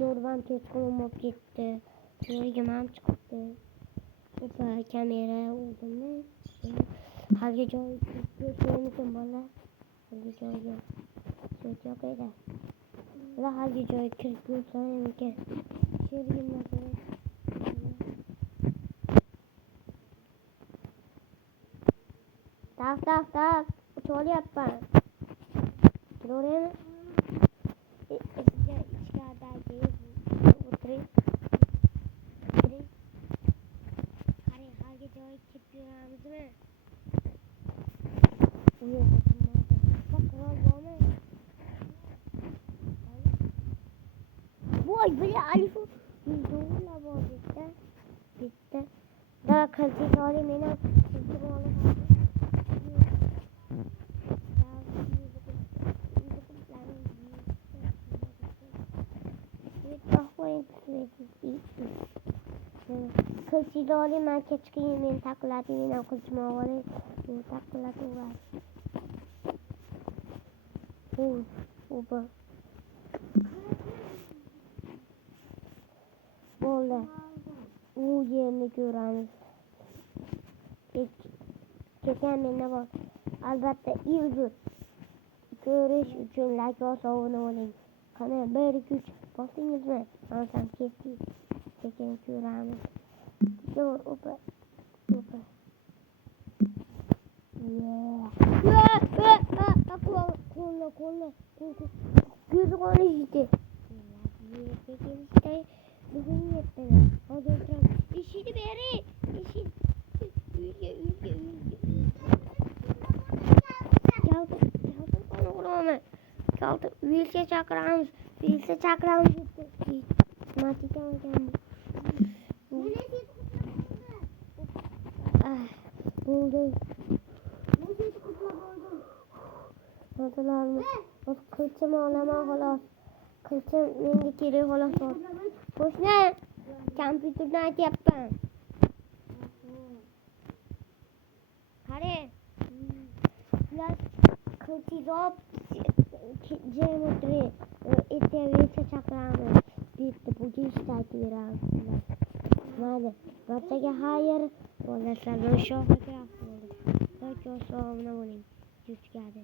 Nurvan kechqurun bo'lib ketdi. To'yga ham chiqibdi. Kamera o'zimni haligi joyga ko'rganmikin bola. Haligi joyga sut yo'q edi. Va haligi joyga kirib ko'rsamikin. Sherigimdan so'rab. Tak. O'tyapman. Turavermi? Ichkaridagi o'tiring. Qarang, haligi joyga kirib yuramizmi? Voy, bile Alifu doğru bor bitti. Daha kalite hali meni kultur olib. Kılçıdoli men keçkiyi men takladi men kılçmağoli men takladi var. Bu. Bo'ldi. U yerni ko'ramiz. Kekan menda bor. Albatta ilg'ur ko'rish uchun like bosovini oling. Qani 1 2 3 bosingizmi? Ansam ketdik. Kekan ko'ramiz. Zo'r opa. Qo'lni. Ko'zi qonishdi. Bugun yetdi. Hozir o'tiramiz. Eshikni bering. Eshik. Uyga. Kaldı. Vilse çakramız. Matikam. Buldu. Hatırlar mı? Kılçım ağlama halas. Kılçım menga kerak halas. Qo'shni, kompyuterdan aytyapman. Qarang. Ular kılçizop geometri etevgacha chaqiramiz. Bitta buga ishlatib beramiz. Mayli, barchaga xayr. Bo'lsa, shohga bo'ldi. Assalomu alaykum. Juskadi.